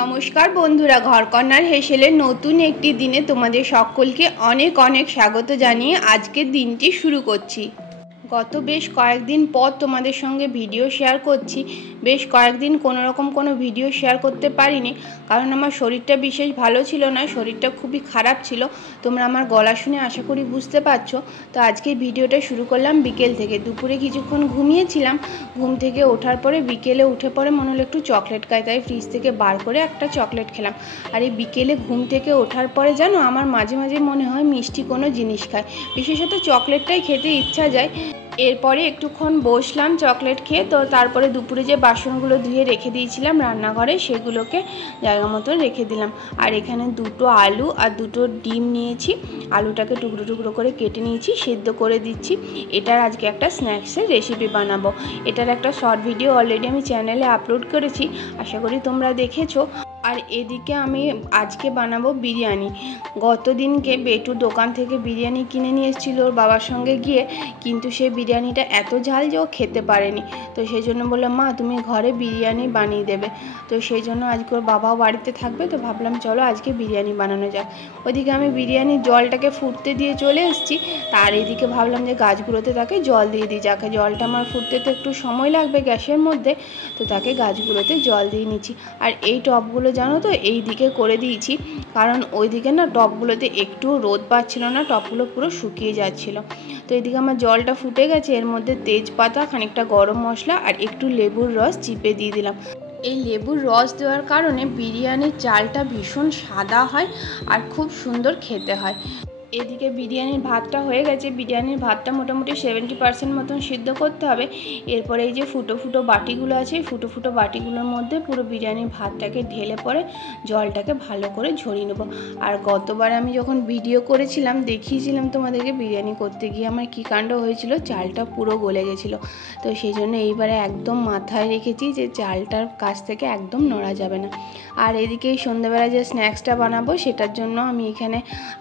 নমস্কার বন্ধুরা, ঘরকন্নার হেসেলের নতুন একটি দিনে তোমাদের সকলকে অনেক অনেক স্বাগত জানিয়ে আজকের দিনটি শুরু করছি। গত বেশ কয়েকদিন পর তোমাদের সঙ্গে ভিডিও শেয়ার করছি। বেশ কয়েকদিন কোনো ভিডিও শেয়ার করতে পারিনি, কারণ আমার শরীরটা বিশেষ ভালো ছিল না, শরীরটা খুবই খারাপ ছিল। তোমরা আমার গলা শুনে আশা করি বুঝতে পারছো। তো আজকে ভিডিওটা শুরু করলাম বিকেল থেকে। দুপুরে কিছুক্ষণ ঘুমিয়েছিলাম, ঘুম থেকে ওঠার পরে বিকেলে উঠে পরে মনে হলো একটু চকলেট খাই, তাই ফ্রিজ থেকে বার করে একটা চকলেট খেলাম। আর এই বিকেলে ঘুম থেকে ওঠার পরে জানো, আমার মাঝে মাঝে মনে হয় মিষ্টি কোনো জিনিস খায়, বিশেষত চকলেটটাই খেতে ইচ্ছা যায়। এরপরে একটুক্ষণ বসলাম চকলেট খেয়ে। তো তারপরে দুপুরে যে বাসনগুলো ধুয়ে রেখে দিয়েছিলাম রান্নাঘরে, সেগুলোকে জায়গা মতো রেখে দিলাম। আর এখানে দুটো আলু আর দুটো ডিম নিয়েছি, আলুটাকে টুকরো টুকরো করে কেটে নিয়েছি, সেদ্ধ করে দিচ্ছি। এটার আজকে একটা স্ন্যাক্সের রেসিপি বানাবো। এটার একটা শর্ট ভিডিও অলরেডি আমি চ্যানেলে আপলোড করেছি, আশা করি তোমরা দেখেছো। আর এদিকে আমি আজকে বানাবো বিরিয়ানি। গত দিনকে বেটু দোকান থেকে বিরিয়ানি কিনে নিয়ে এসেছিল ওর বাবার সঙ্গে গিয়ে, কিন্তু সেই বিরিয়ানিটা এত ঝাল যে ও খেতে পারেনি। তো সেই জন্য বললাম, মা তুমি ঘরে বিরিয়ানি বানিয়ে দেবে। তো সেই জন্য আজকে ওর বাবাও বাড়িতে থাকবে, তো ভাবলাম চলো আজকে বিরিয়ানি বানানো যাক। ওইদিকে আমি বিরিয়ানির জলটাকে ফুটতে দিয়ে চলে এসেছি। তার এইদিকে ভাবলাম যে গাছগুলোতে তাকে জল দিয়ে দিই, যাকে জলটা আমার ফুটতে তো একটু সময় লাগবে গ্যাসের মধ্যে, তো তাকে গাছগুলোতে জল দিয়ে নিচ্ছি। আর এই টবগুলো জানো তো এই দিকে করে দিয়েছি, কারণ ওই দিকে না টবগুলোতে একটু রোদ পাচ্ছিল না, টবগুলো পুরো শুকিয়ে যাচ্ছিল। তো এদিকে আমার জলটা ফুটে গেছে, এর মধ্যে তেজপাতা, খানিকটা গরম মশলা আর একটু লেবুর রস চিপে দিয়ে দিলাম। এই লেবুর রস দেওয়ার কারণে বিরিয়ানির চালটা ভীষণ সাদা হয় আর খুব সুন্দর খেতে হয়। এদিকে বিরিয়ানির ভাতটা হয়ে গেছে। বিরিয়ানির ভাতটা মোটামুটি 70% মতন সিদ্ধ করতে হবে। এরপরে এই যে ফুটো ফুটো বাটিগুলো আছে, এই ফুটো ফুটো বাটিগুলোর মধ্যে পুরো বিরিয়ানির ভাতটাকে ঢেলে পরে জলটাকে ভালো করে ঝরিয়ে নেবো। আর গতবার আমি যখন ভিডিও করেছিলাম দেখিয়েছিলাম তোমাদেরকে বিরিয়ানি করতে গিয়ে আমার কী কাণ্ড হয়েছিল, চালটা পুরো গলে গেছিলো। তো সেই জন্য এইবারে একদম মাথায় রেখেছি যে চালটার কাছ থেকে একদম নড়া যাবে না। আর এদিকে এই সন্ধ্যাবেলা যে স্ন্যাক্সটা বানাবো সেটার জন্য আমি এখানে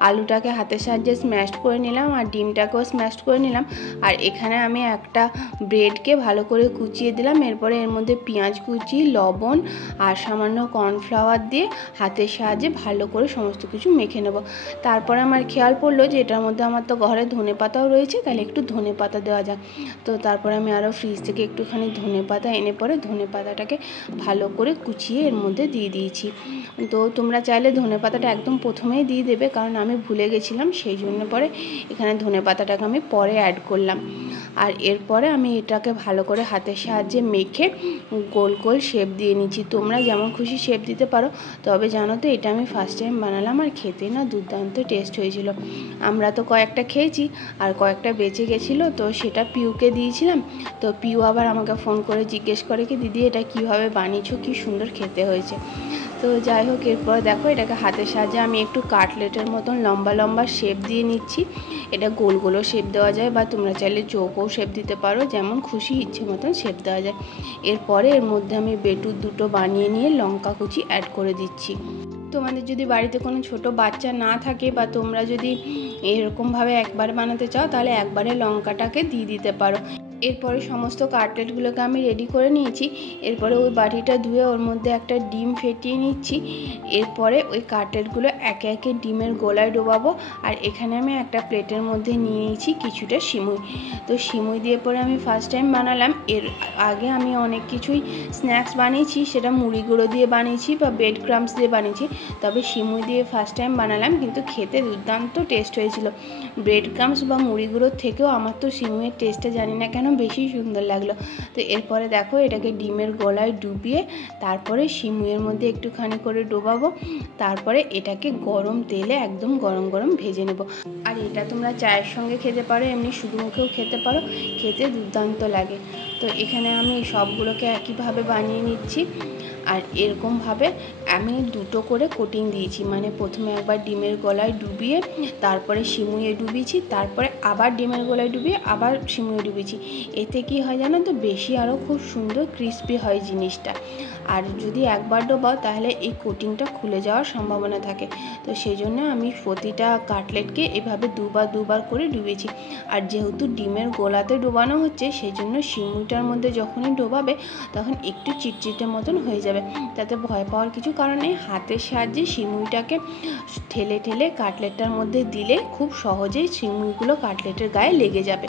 আলুটাকে হাতের সাহায্যে স্ম্যাশ করে নিলাম আর ডিমটাকেও স্ম্যাশ করে নিলাম। আর এখানে আমি একটা ব্রেডকে ভালো করে কুচিয়ে দিলাম। এরপরে এর মধ্যে পেঁয়াজ কুচি, লবণ আর সামান্য কর্নফ্লাওয়ার দিয়ে হাতের সাহায্যে ভালো করে সমস্ত কিছু মেখে নেব। তারপরে আমার খেয়াল পড়লো যে এটার মধ্যে আমার তো ঘরে ধনেপাতাও রয়েছে, তাহলে একটু ধনেপাতা দেওয়া যাক। তো তারপরে আমি আরও ফ্রিজ থেকে একটুখানি ধনেপাতা এনে পরে ধনেপাতাটাকে ভালো করে কুচিয়ে এর মধ্যে দিয়ে দিয়েছি। তো তোমরা চাইলে ধনেপাতাটা একদম প্রথমেই দিয়ে দেবে, কারণ আমি ভুলে গেছিলাম, সেই জন্য পরে এখানে ধনেপাতাটাকে আমি পরে অ্যাড করলাম। আর এরপরে আমি এটাকে ভালো করে হাতের সাহায্যে মেখে গোল গোল শেপ দিয়ে নিচ্ছি। তোমরা যেমন খুশি শেপ দিতে পারো, তবে জানো তো এটা আমি ফার্স্ট টাইম বানালাম আর খেতে না দুর্দান্ত টেস্ট হয়েছিল। আমরা তো কয়েকটা খেয়েছি আর কয়েকটা বেঁচে গেছিলো, তো সেটা পিউকে দিয়েছিলাম। তো পিউ আবার আমাকে ফোন করে জিজ্ঞেস করে কি, দিদি এটা কীভাবে বানিয়েছো, কী সুন্দর খেতে হয়েছে। তো যাই হোক, এরপর দেখো এটাকে হাতের সাহায্যে আমি একটু কাটলেটের মতন লম্বা লম্বা শেপ দিয়ে নিচ্ছি। এটা গোল গোলও শেপ দেওয়া যায় বা তোমরা চাইলে চৌকোও শেপ দিতে পারো, যেমন খুশি ইচ্ছে মতন শেপ দেওয়া যায়। এরপরে এর মধ্যে আমি বেটুর দুটো বানিয়ে নিয়ে লঙ্কা কুচি অ্যাড করে দিচ্ছি। তোমাদের যদি বাড়িতে কোনো ছোট বাচ্চা না থাকে বা তোমরা যদি এরকমভাবে একবার বানাতে চাও, তাহলে একবারে লঙ্কাটাকে দিয়ে দিতে পারো। এরপরে সমস্ত কাটলেটগুলোকে আমি রেডি করে নিয়েছি। এরপরে ওই বাটিটা ধুয়ে ওর মধ্যে একটা ডিম ফেটিয়ে নিচ্ছি। এরপরে ওই কাটলেটগুলো একে একে ডিমের গোলায় ডোবাবো। আর এখানে আমি একটা প্লেটের মধ্যে নিয়ে নিয়েছি কিছুটা সিমুই। তো সিমুই দিয়ে পরে আমি ফার্স্ট টাইম বানালাম। এর আগে আমি অনেক কিছুই স্ন্যাক্স বানিয়েছি, সেটা মুড়ি গুঁড়ো দিয়ে বানিয়েছি বা ব্রেড ক্রাম্বস দিয়ে বানিয়েছি, তবে সিমুই দিয়ে ফার্স্ট টাইম বানালাম, কিন্তু খেতে দুর্দান্ত টেস্ট হয়েছিল। ব্রেড ক্রাম্বস বা মুড়ি গুঁড়োর থেকেও আমার তো সিমুইয়ের টেস্টটা জানি না কেন বেশি সুন্দর লাগলো। তো এরপরে দেখো এটাকে ডিমের গলায় ডুবিয়ে তারপরে সিমুইয়ের মধ্যে একটুখানি করে ডোবাবো। তারপরে এটাকে গরম তেলে একদম গরম গরম ভেজে নেব। আর এটা তোমরা চায়ের সঙ্গে খেতে পারো, এমনি শুধু মুখেও খেতে পারো, খেতে দুর্দান্ত লাগে। তো এখানে আমি সবগুলোকে একইভাবে বানিয়ে নিচ্ছি। আর এরকমভাবে আমি দুটো করে কোটিং দিয়েছি, মানে প্রথমে একবার ডিমের গলায় ডুবিয়ে তারপরে সিমুইয়ে ডুবিয়েছি, তারপরে আবার ডিমের গলায় ডুবিয়ে আবার সিমুইয়ে ডুবিয়েছি। এতে কি হয় জানো তো, বেশি আরও খুব সুন্দর ক্রিস্পি হয় জিনিসটা। আর যদি একবার ডোবাও তাহলে এই কোটিংটা খুলে যাওয়ার সম্ভাবনা থাকে। তো সেই জন্য আমি প্রতিটা কাটলেটকে এভাবে দুবার করে ডুবিয়েছি। আর যেহেতু ডিমের গোলাতে ডোবানো হচ্ছে, সেই জন্য সিমুই সিমুইটার মধ্যে যখনই ডোবাবে তখন একটু চিটচিটে মতন হয়ে যাবে। তাতে ভয় পাওয়ার কিছু কারণ নেই। হাতের সাহায্যে সিমুইটাকে ঠেলে ঠেলে কাটলেটটার মধ্যে দিলে খুব সহজেই সিমুইগুলো কাটলেটের গায়ে লেগে যাবে।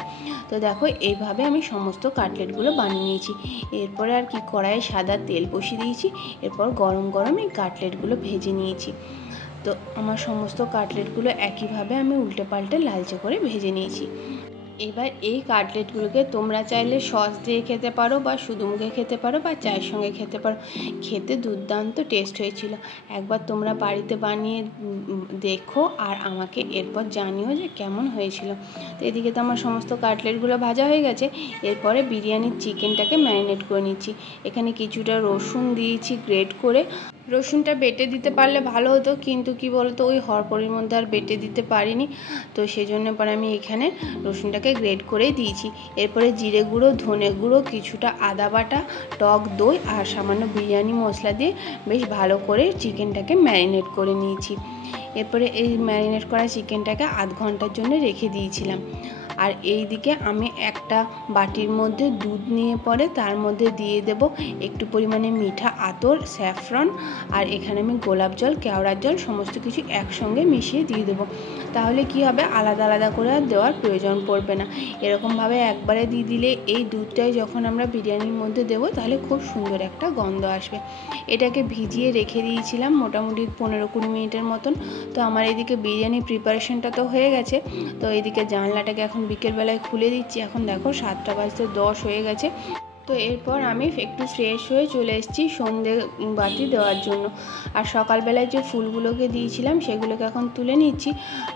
তো দেখো এইভাবে আমি সমস্ত কাটলেটগুলো বানিয়ে নিয়েছি। এরপরে আর কি, কড়াইয়ে সাদা তেল বসিয়ে দিয়েছি। এরপর গরম গরম এই কাটলেটগুলো ভেজে নিয়েছি। তো আমার সমস্ত কাটলেটগুলো একইভাবে আমি উল্টে পাল্টে লালচে করে ভেজে নিয়েছি। এবার এই কাটলেটগুলোকে তোমরা চাইলে সস দিয়ে খেতে পারো, বা শুধু মুখে খেতে পারো, বা চায়ের সঙ্গে খেতে পারো। খেতে দুর্দান্ত টেস্ট হয়েছিল। একবার তোমরা বাড়িতে বানিয়ে দেখো আর আমাকে এরপর জানিও যে কেমন হয়েছিল। তো এদিকে তো আমার সমস্ত কাটলেটগুলো ভাজা হয়ে গেছে। এরপরে বিরিয়ানির চিকেনটাকে ম্যারিনেট করে নিচ্ছি। এখানে কিছুটা রসুন দিয়েছি গ্রেট করে। রসুনটা বেটে দিতে পারলে ভালো হতো, কিন্তু কি বলতো, ওই হড়পড়ির মধ্যে আর বেটে দিতে পারিনি। তো সেই জন্য পরে আমি এখানে রসুনটাকে গ্রেট করেই দিয়েছি। এরপরে জিরে গুঁড়ো, ধনে গুঁড়ো, কিছুটা আদা বাটা, টক দই আর সামান্য বিরিয়ানি মশলা দিয়ে বেশ ভালো করে চিকেনটাকে ম্যারিনেট করে নিয়েছি। এরপরে এই ম্যারিনেট করা চিকেনটাকে আধ ঘন্টার জন্য রেখে দিয়েছিলাম। আর এই দিকে আমি একটা বাটির মধ্যে দুধ নিয়ে পরে তার মধ্যে দিয়ে দেব একটু পরিমাণে মিঠা আতর, স্যাফরন, আর এখানে আমি গোলাপ জল, কেওড়ার জল সমস্ত কিছু একসঙ্গে মিশিয়ে দিয়ে দেবো। তাহলে কি হবে, আলাদা আলাদা করে আর দেওয়ার প্রয়োজন পড়বে না। এরকমভাবে একবারে দিয়ে দিলে এই দুধটাই যখন আমরা বিরিয়ানির মধ্যে দেবো তাহলে খুব সুন্দর একটা গন্ধ আসবে। এটাকে ভিজিয়ে রেখে দিয়েছিলাম মোটামুটি 15-20 মিনিটের মতন। তো আমার এদিকে বিরিয়ানির প্রিপারেশনটা তো হয়ে গেছে। তো এইদিকে জানলাটাকে এখন বিকেলবেলায় খুলে দিচ্ছি। এখন দেখো 7:10 হয়ে গেছে। তো এরপর আমি একটু ফ্রেশ হয়ে চলে এসেছি সন্ধে বাতি দেওয়ার জন্য। আর সকালবেলায় যে ফুলগুলোকে দিয়েছিলাম সেগুলোকে এখন তুলে নিচ্ছি।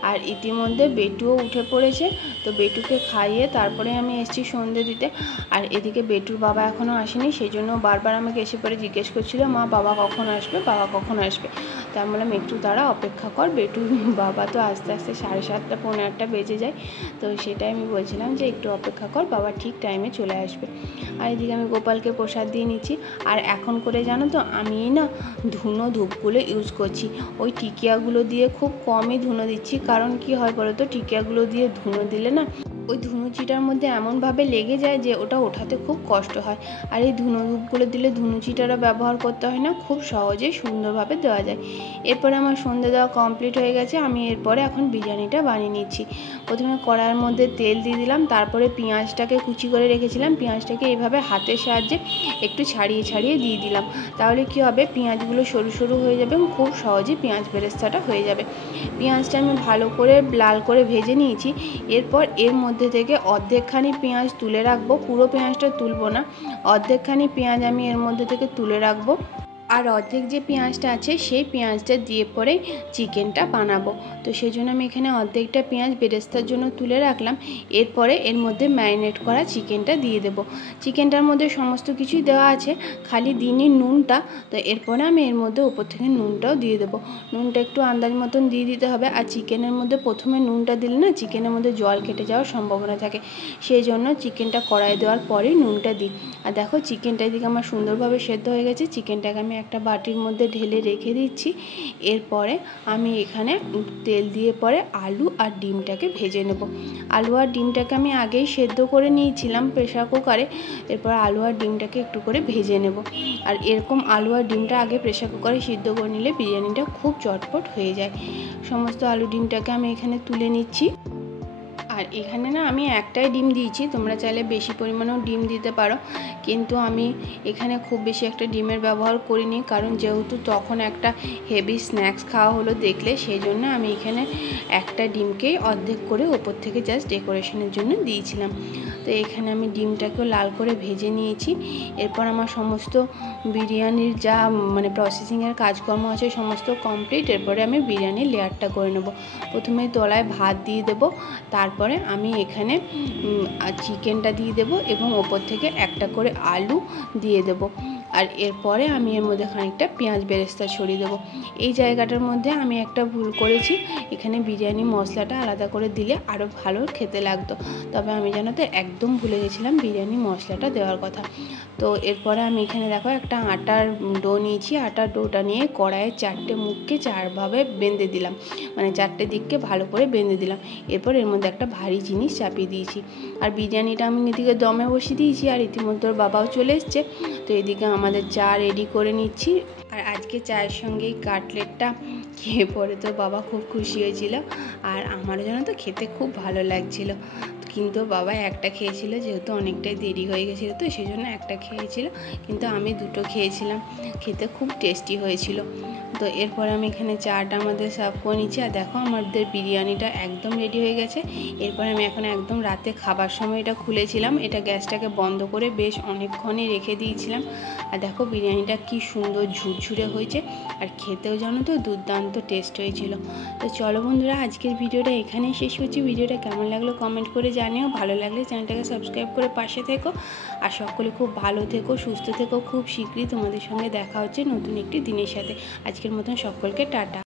আর ইতিমধ্যে বেটুও উঠে পড়েছে। তো বেটুকে খাইয়ে তারপরে আমি এসেছি সন্ধে দিতে। আর এদিকে বেটুর বাবা এখনও আসেনি, সেই জন্য বারবার আমাকে এসে পরে জিজ্ঞেস করছিল, মা বাবা কখন আসবে, বাবা কখন আসবে। তো আমি বললাম একটু তারা অপেক্ষা কর, বেটুর বাবা তো আস্তে আস্তে 7:30 পৌনে 8টা বেজে যায়। তো সেটাই আমি বলছিলাম যে একটু অপেক্ষা কর, বাবা ঠিক টাইমে চলে আসবে। আর এদিকে আমি গোপালকে প্রসাদ দিয়ে নিচ্ছি। আর এখন করে জানো তো, আমি না ধুনো ধূপগুলো ইউজ করছি। ওই টিকিয়াগুলো দিয়ে খুব কমই ধুনো দিচ্ছি। কারণ কি হয় বলো তো, টিকিয়াগুলো দিয়ে ধুনো দিলে না ওই ধুনুচিটার মধ্যে এমনভাবে লেগে যায় যে ওটা ওঠাতে খুব কষ্ট হয়। আর এই ধুনো ধূপগুলো দিলে ধুনুচিটারও ব্যবহার করতে হয় না, খুব সহজেই সুন্দরভাবে দেওয়া যায়। এরপরে আমার সন্ধে দেওয়া কমপ্লিট হয়ে গেছে। আমি এরপরে এখন বিরিয়ানিটা বানিয়ে নিচ্ছি। প্রথমে কড়াইয়ের মধ্যে তেল দিয়ে দিলাম, তারপরে পেঁয়াজটাকে কুচি করে রেখেছিলাম, পেঁয়াজটাকে এইভাবে হাতের সাহায্যে একটু ছাড়িয়ে ছাড়িয়ে দিয়ে দিলাম। তাহলে কি হবে, পেঁয়াজগুলো সরু সরু হয়ে যাবে এবং খুব সহজেই পেঁয়াজ বেরেস্তাটা হয়ে যাবে। পেঁয়াজটা আমি ভালো করে লাল করে ভেজে নিয়েছি। এরপর এর মধ্যে থেকে অর্ধেকখানি পেঁয়াজ তুলে রাখবো, পুরো পেঁয়াজটা তুলবো না, অর্ধেকখানি পেঁয়াজ আমি এর মধ্যে থেকে তুলে রাখবো। আর অর্ধেক যে পেঁয়াজটা আছে সেই পেঁয়াজটা দিয়ে পরে চিকেনটা বানাবো। তো সেই জন্য আমি এখানে অর্ধেকটা পেঁয়াজ বেরেস্তার জন্য তুলে রাখলাম। এরপরে এর মধ্যে ম্যারিনেট করা চিকেনটা দিয়ে দেবো। চিকেনটার মধ্যে সমস্ত কিছুই দেওয়া আছে, খালি দিনই নুনটা। তো এরপরে আমি এর মধ্যে ওপর থেকে নুনটাও দিয়ে দেবো। নুনটা একটু আন্দাজ মতন দিয়ে দিতে হবে। আর চিকেনের মধ্যে প্রথমে নুনটা দিলে না চিকেনের মধ্যে জল কেটে যাওয়ার সম্ভাবনা থাকে, সেই জন্য চিকেনটা কড়াই দেওয়ার পরেই নুনটা দিই। আর দেখো চিকেনটা এদিকে আমার সুন্দরভাবে সেদ্ধ হয়ে গেছে। চিকেনটাকে আমি একটা বাটির মধ্যে ঢেলে রেখে দিচ্ছি। এরপরে আমি এখানে তেল দিয়ে পরে আলু আর ডিমটাকে ভেজে নেব। আলু আর ডিমটাকে আমি আগেই সেদ্ধ করে নিয়েছিলাম প্রেসার কুকারে। এরপর আলু আর ডিমটাকে একটু করে ভেজে নেব। আর এরকম আলু আর ডিমটা আগে প্রেসার কুকারে সিদ্ধ করে নিলে বিরিয়ানিটা খুব চটপট হয়ে যায়। সমস্ত আলু ডিমটাকে আমি এখানে তুলে নিচ্ছি। আর এখানে না আমি একটাই ডিম দিয়েছি, তোমরা চাইলে বেশি পরিমাণেও ডিম দিতে পারো, কিন্তু আমি এখানে খুব বেশি একটা ডিমের ব্যবহার করিনি। কারণ যেহেতু তখন একটা হেভি স্ন্যাক্স খাওয়া হলো দেখলে, সেই জন্য আমি এখানে একটা ডিমকেই অর্ধেক করে ওপর থেকে জাস্ট ডেকোরেশনের জন্য দিয়েছিলাম। তো এখানে আমি ডিমটাকেও লাল করে ভেজে নিয়েছি। এরপর আমার সমস্ত বিরিয়ানির যা প্রসেসিংয়ের কাজকর্ম আছে সমস্ত কমপ্লিট। এরপরে আমি বিরিয়ানির লেয়ারটা করে নেব। প্রথমে তলায় ভাত দিয়ে দেবো, তারপরে আমি এখানে চিকেনটা দিয়ে দেবো এবং ওপর থেকে একটা করে আলু দিয়ে দেবো। আর এরপরে আমি এর মধ্যে খানিকটা পেঁয়াজ বেরেস্তা ছড়িয়ে দেবো। এই জায়গাটার মধ্যে আমি একটা ভুল করেছি, এখানে বিরিয়ানি মশলাটা আলাদা করে দিলে আরও ভালো খেতে লাগতো, তবে আমি জানো তো একদম ভুলে গেছিলাম বিরিয়ানি মশলাটা দেওয়ার কথা। তো এরপরে আমি এখানে দেখো একটা আটার ডো নিয়েছি, আটার ডোটা নিয়ে কড়াইয়ের 4টে মুখকে 4ভাবে বেঁধে দিলাম, মানে 4টে দিককে ভালো করে বেঁধে দিলাম। এরপর এর মধ্যে একটা ভারী জিনিস চাপিয়ে দিয়েছি। আর বিরিয়ানিটা আমি এদিকে দমে বসিয়ে দিয়েছি, আর ইতিমধ্যে ওর বাবাও চলে এসছে। তো এদিকে আমাদের চা রেডি করে নিচ্ছি। আর আজকে চায়ের সঙ্গে এই কাটলেটটা খেয়ে পরে তো বাবা খুব খুশি হয়েছিল, আর আমারও যেন তো খেতে খুব ভালো লাগছিল। কিন্তু বাবা একটা খেয়েছিল, যেহেতু অনেকটাই দেরি হয়ে গেছিলো তো সেই জন্য একটা খেয়েছিল, কিন্তু আমি 2টো খেয়েছিলাম। খেতে খুব টেস্টি হয়েছিল। তো এরপরে আমি এখানে চাটা আমাদের সার্ভ করে নিচ্ছি। আর দেখো আমাদের বিরিয়ানিটা একদম রেডি হয়ে গেছে। এরপরে আমি এখন একদম রাতে খাবার সময় এটা খুলেছিলাম, এটা গ্যাসটাকে বন্ধ করে বেশ অনেকক্ষণই রেখে দিয়েছিলাম। আর দেখো বিরিয়ানিটা কি সুন্দর ঝুরঝুরে হয়েছে, আর খেতেও জানো তো দুর্দান্ত টেস্ট হয়েছিল। তো চলো বন্ধুরা, আজকের ভিডিওটা এখানেই শেষ করছি। ভিডিওটা কেমন লাগলো কমেন্ট করে জানিও, ভালো লাগলে চ্যানেলটাকে সাবস্ক্রাইব করে পাশে থেকো। আর সকলে খুব ভালো থেকো, সুস্থ থেকো। খুব শীঘ্রই তোমাদের সঙ্গে দেখা হচ্ছে নতুন একটি দিনের সাথে। আজকের মতন সকলকে টাটা।